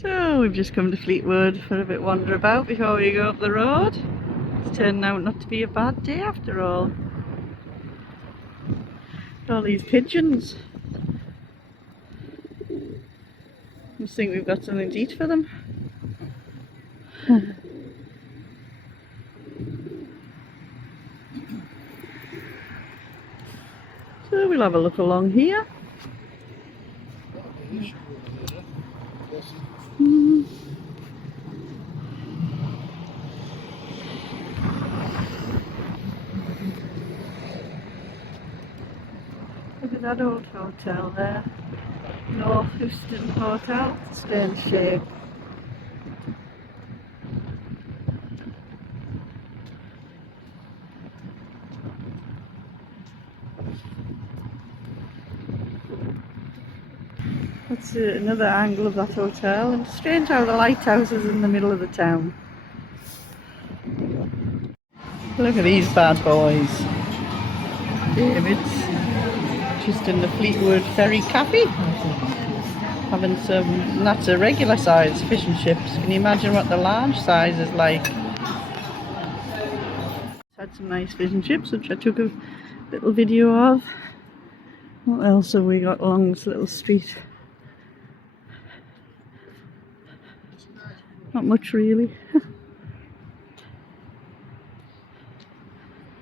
So we've just come to Fleetwood for a bit wander about before we go up the road. It's turning out not to be a bad day after all. All these pigeons. Must think we've got something to eat for them. So we'll have a look along here. Look at that old hotel there. North Houston Hotel. Strange shape. That's another angle of that hotel, and strange how the lighthouse is in the middle of the town. Look at these bad boys. David's just in the Fleetwood Ferry Cafe, having some, and that's a regular size fish and chips. Can you imagine what the large size is like? Had some nice fish and chips, which I took a little video of. What else have we got along this little street? Not much really. I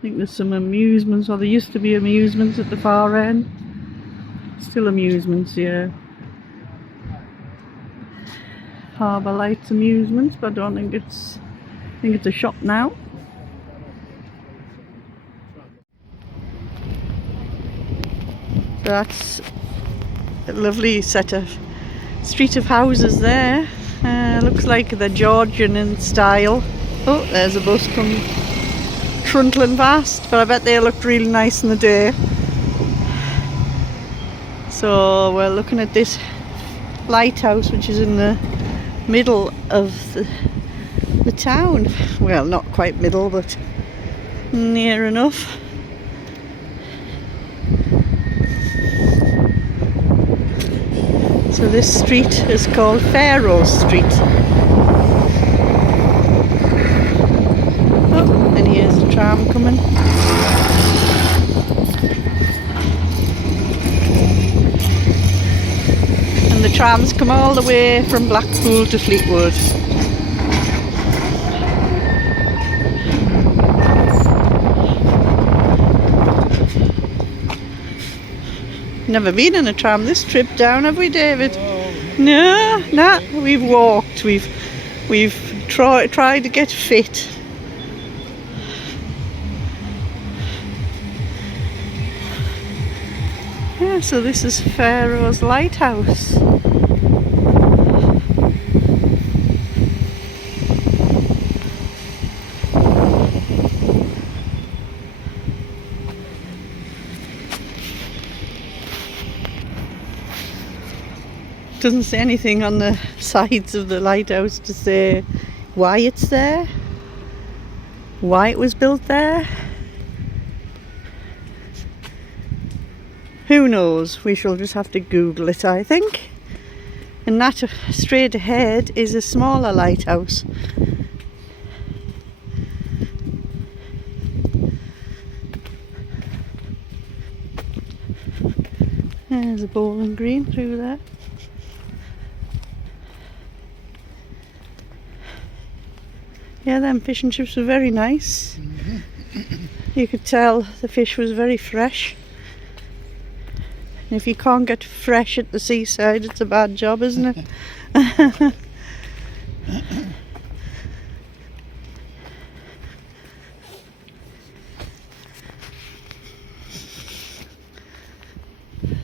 think there's some amusements, or there used to be amusements at the far end. Still amusements, yeah. Harbour Lights amusements, but I don't think it's, I think it's a shop now. So that's a lovely set of street of houses there. Looks like they're Georgian in style. Oh, there's a bus coming trundling past, but I bet they looked really nice in the day. So we're looking at this lighthouse, which is in the middle of the town. Well, not quite middle, but near enough. So this street is called Pharaoh Street. Oh, and here's a tram coming. And the trams come all the way from Blackpool to Fleetwood. Never been in a tram this trip down, have we, David? No, nah, we've walked. We've tried to get fit. Yeah, so this is Pharaoh's Lighthouse. Doesn't say anything on the sides of the lighthouse to say why it's there, why it was built there. Who knows? We shall just have to Google it, I think. And that straight ahead is a smaller lighthouse. There's a bowling green through there. Yeah, them fish and chips were very nice. You could tell the fish was very fresh. And if you can't get fresh at the seaside, it's a bad job, isn't it?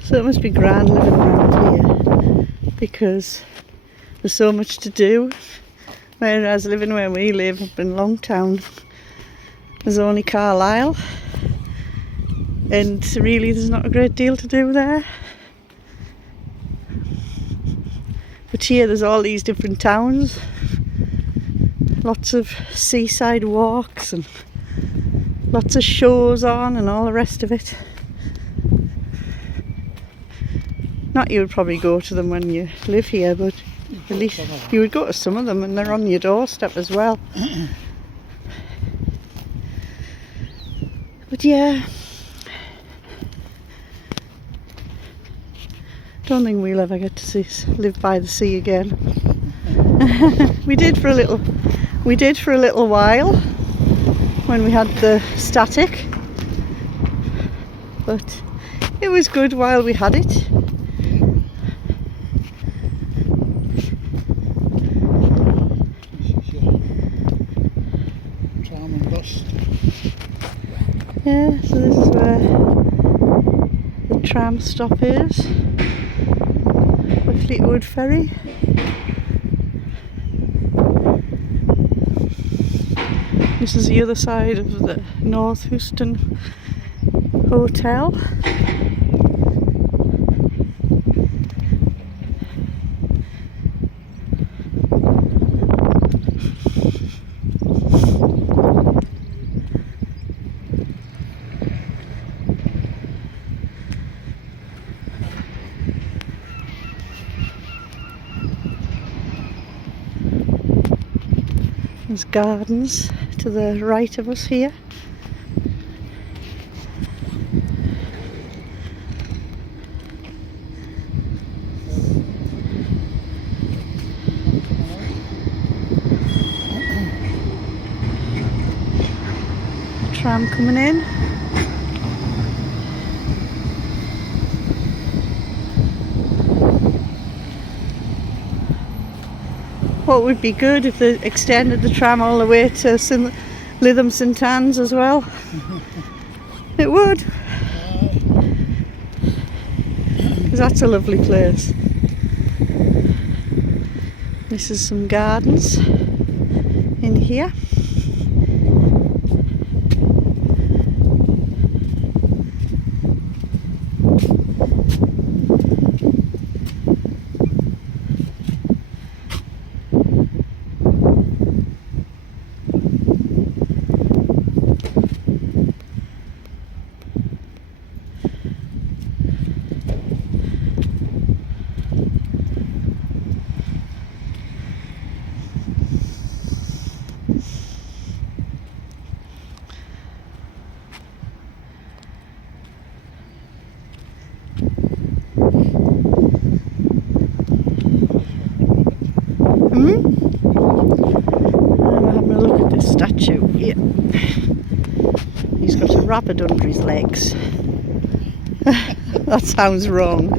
So it must be grand living around here, because there's so much to do. Whereas living where we live up in Longtown, there's only Carlisle, and really there's not a great deal to do there. But here there's all these different towns, lots of seaside walks and lots of shows on and all the rest of it. Not you would probably go to them when you live here, but At least you would go to some of them and they're on your doorstep as well. But yeah, don't think we'll ever get to live by the sea again. We did for a little while when we had the static, but it was good while we had it. Tram and bus. Yeah, so this is where the tram stop is, the Fleetwood ferry. This is the other side of the North Houston Hotel. There's gardens to the right of us here. Tram coming in. What would be good if they extended the tram all the way to Lytham St Anne's as well. It would. Because that's a lovely place. This is some gardens in here. I'm having a look at this statue here. He's got a rabbit under his legs. That sounds wrong.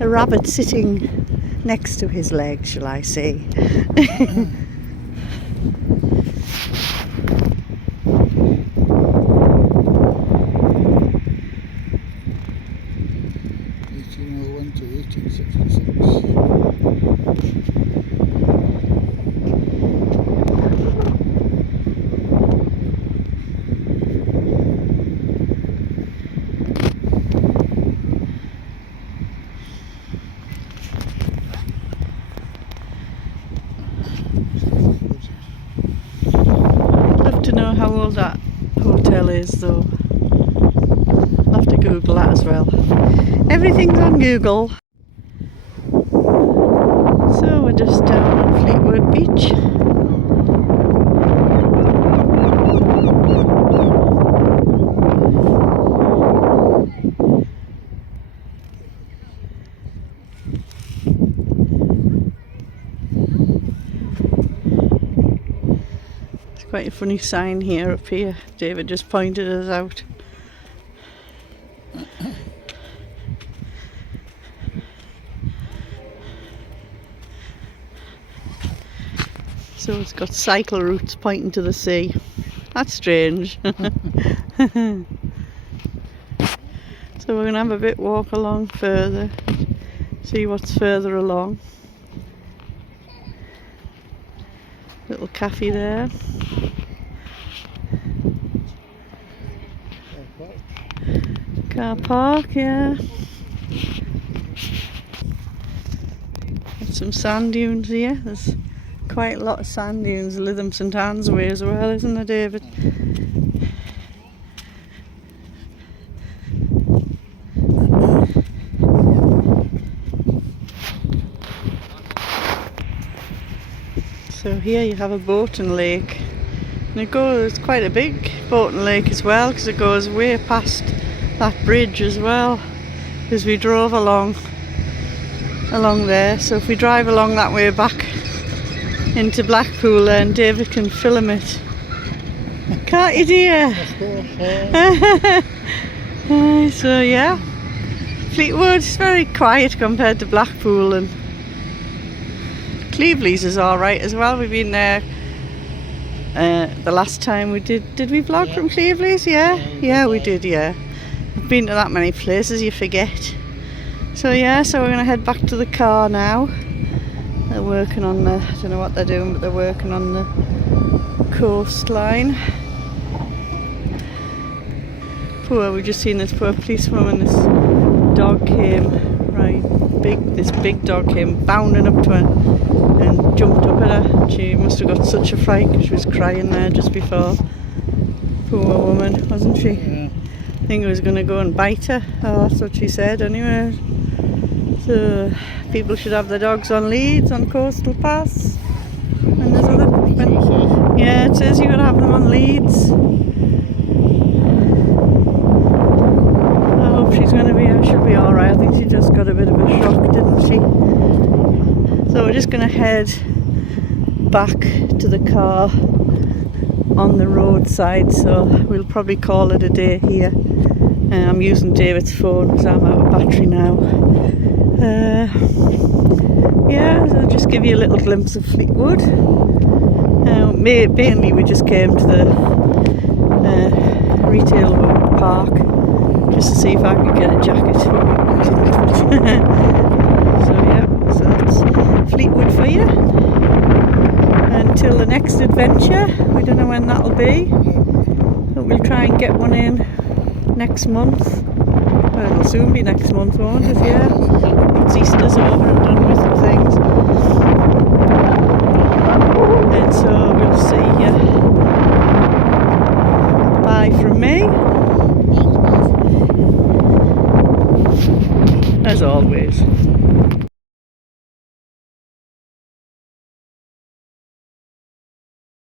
A rabbit sitting next to his legs, shall I say. To know how old that hotel is though. I'll have to Google that as well. Everything's on Google. So we're just down on Fleetwood Beach. Quite a funny sign here up here. David just pointed us out. So it's got cycle routes pointing to the sea. That's strange. So we're going to have a bit walk along further, see what's further along. Little cafe there. Car park, yeah. Got some sand dunes here. There's quite a lot of sand dunes Lytham St Anne's way as well, isn't there, David? So here you have a boat and lake, and it goes quite a big boat and lake as well, because it goes way past that bridge as well, because we drove along there. So if we drive along that way back into Blackpool, then David can film it. Can't you, dear? So yeah, Fleetwood is very quiet compared to Blackpool, and Cleveley's is alright as well. We've been there the last time we did we vlog from Cleveley's? Yeah, we did, yeah. I've been to that many places, you forget. So yeah, so we're going to head back to the car now. They're working on the, I don't know what they're doing, but they're working on the coastline. We've just seen this poor policewoman, this dog came, this big dog came bounding up to her and jumped up at her. She must have got such a fright because she was crying there just before. Poor woman, wasn't she? Yeah. I think it was going to go and bite her. Oh, that's what she said anyway. So people should have their dogs on leads on coastal paths. And there's other, yeah, it says you've got to have them on leads. She'll be alright. I think she just got a bit of a shock, didn't she? So we're just going to head back to the car on the roadside, so we'll probably call it a day here. I'm using David's phone because I'm out of battery now. Yeah, so I'll just give you a little glimpse of Fleetwood. Mainly we just came to the retail park just to see if I could get a jacket. So yeah, so that's Fleetwood for you. Until the next adventure, we don't know when that'll be, but we'll try and get one in next month. Well, it'll soon be next month, won't it? Yeah, once Easter's over and done with and things. And so we'll see you. Bye from me. As always.